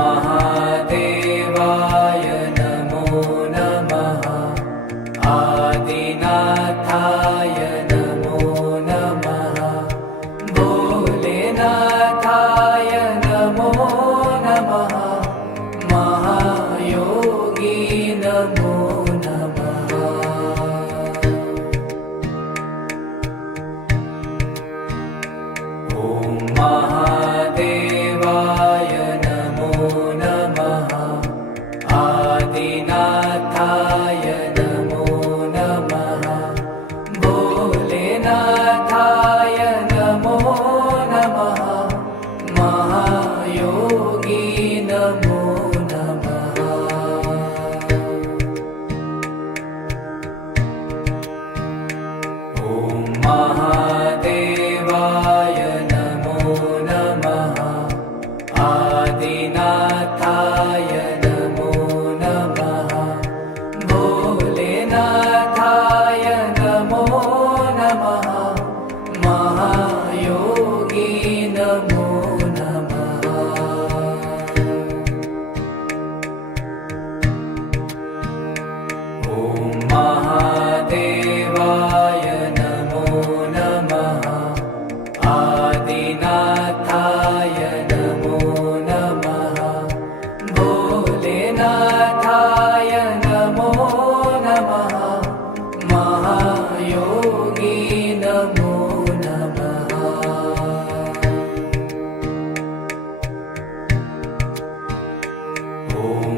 महादेवाय नमो नमः। आदिनाथाय नमो नमः। भोलेनाथाय नमो नमः। महायोगी नमो नमः। ॐ महादेवाय नमो नमः। आदिनाथाय नमो नमः। भोलेनाथाय नमो नमः। महायोगी नमो नमः। ॐ महादेवाय नमो नमः। आदिनाथाय नमो नमः। भोलेनाथाय नमो नमः। महायोगी नमो नमः। ॐ महादेवाय नमो नमः। आदिनाथाय नमो नमः। भोलेनाथाय नमो नमः। महायोगी नमो नमः। ॐ